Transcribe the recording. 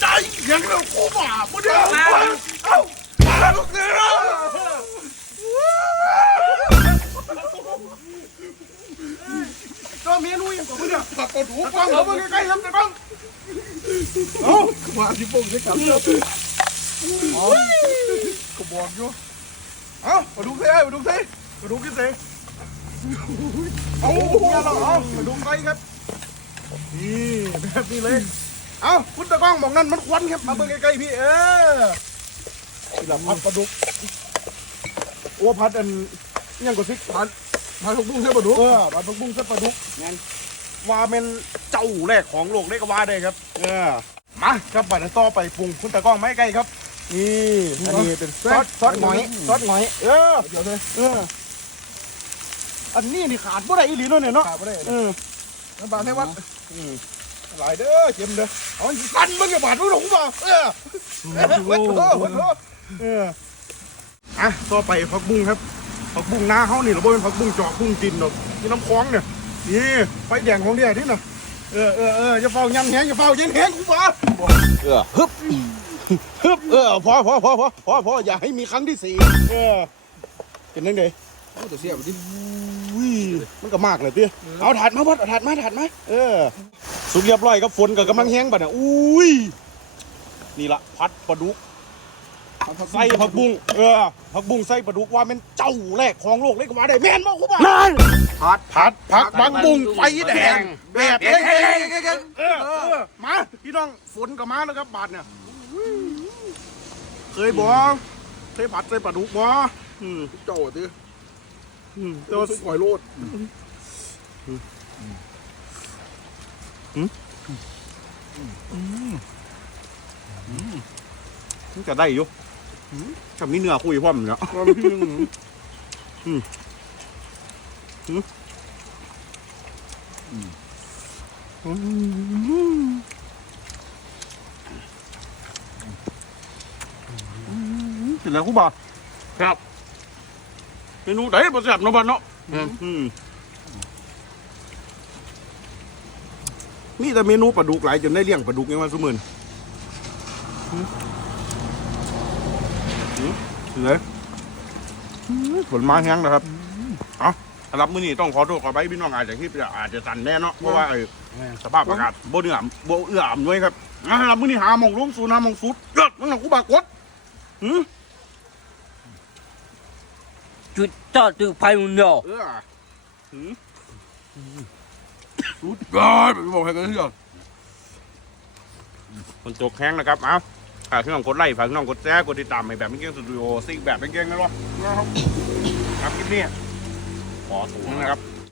ใจยังเรากูบ่าบ่เด้อเอ้ามาลูกเสือก็เมนูยังกับมึงเนี่ยปักกดหูฟังเหรอมึงใกล้ๆครับตะก้องเอ้ามาที่พวกนี้กันเนี่ยก็บอกอยู่เอ้ามาดูซิมาดูซิมาดูกันสิเอาเนี่ยเราเอามาดูไปครับนี่แบบนี้เลย เอาคุณตะกล้องบอกนั่นมันควันครับ มาเบิ่งใกล้ๆพี่เออนี่ละพัดปลาดุกโอ้พัดอันอิหยังก็ซิกพัดพัดผักบุ้งใช่ปลาดุกเออพัดผักบุ้งใช่ปลาดุกงั้นว่าเป็นเจ้าแรกของโลกได้ก็ว่าได้ครับ เออมาครับบัดนั้นต่อไปปรุงคุณตะกล้องไม่ใกล้ครับนี่อันนี้เป็นซอสซอสหอยซอสหอยเออเดี๋ยวเลยเอออันนี้นี่ขาดบ่ได้อีหลีเนาะเนี่ยเนาะขาดบ่ได้เออน้ำปลาให้วัด หลายเด้อเจ็มเด้อเอาสั่นมึงกับบาดมึงหลงบ่เออเออเว้ยโอ้โหเอออะต่อไปผักบุ้งครับผักบุ้งหน้าเฮานี่เราบ่เป็นผักบุ้งจอกบุ้งกินดอกนี่น้ำคลองเนี่ยนี่ไฟแดงของเดียนี่น่ะเออเออเอออย่าเฝ้ายันแหงอย่าเฝ้ายันแหงกูบ่เออฮึบฮึบเออพอพอพอพอพอพออย่าให้มีครั้งที่สี่เออเป็นยังไงเอาตัวเสียบดิอุ้ยมันก็มากเลยพี่เอาถาดมาวัดเอาถาดมาถาดมาเออ สุกเรียบร้อยครับฝนก็กำลังแห้งบัดน่ะอุ้ยนี่ละพัดปลาดุกใส่ผักบุ้งเออผักบุ้งใส่ปลาดุกว่าเป็นเจ้าแรกของโลกเลยก็ว่าได้แม่นบ่คุณบ่นั่นผัดผัดผักบังบุ้งไฟแดงแบบเก่งๆเออเออมาพี่น้องฝนก็มาแล้วครับบาดเนี่ยเคยบ่เคยผัดใส่ปลาดุกบ่อืมเจ้าดิอืมเจ้าแต่ว่าสุดหอยโลด มันจะได้อยู่กับมีเนื้อคุยพร้อมเนาะอืมเห็นแล้วคุณบ่ครับเมนูไหนบ่แซ่บเนาะบ้านเนาะอืม มีแต่เมนูปลาดุกหลายจนได้เลี้ยงปลาดุกยังว่าซุมื้อนี้หืมหืมเห็นไหมหืมฝนมาแห้งนะครับเอาสำหรับมื้อนี้ต้องขอโทษขอไปพี่น้องอาจจะคลิปอาจจะสั่นแน่เนาะเพราะว่าไอ้สภาพอากาศบ่เนื้อบ่เอื้ออำนวยครับอ่าสำหรับมื้อนี้หาหมองลงสู่น้ำหมองสุดยอดมันน่ะกูบากดหืมจุดจอดตึกไฟมุนโดเออหืม สุดยอดไปบอกให้กันเถอะคนตกแห้งนะครับ เอาฝากพี่น้องกดไลค์ฝากพี่น้องกดแชร์กดติดตามให้แบบไม่เก่งสตูดิโอซิกแบบไม่เก่งนะวะครับคลิปนี้ขอตัวนะครับ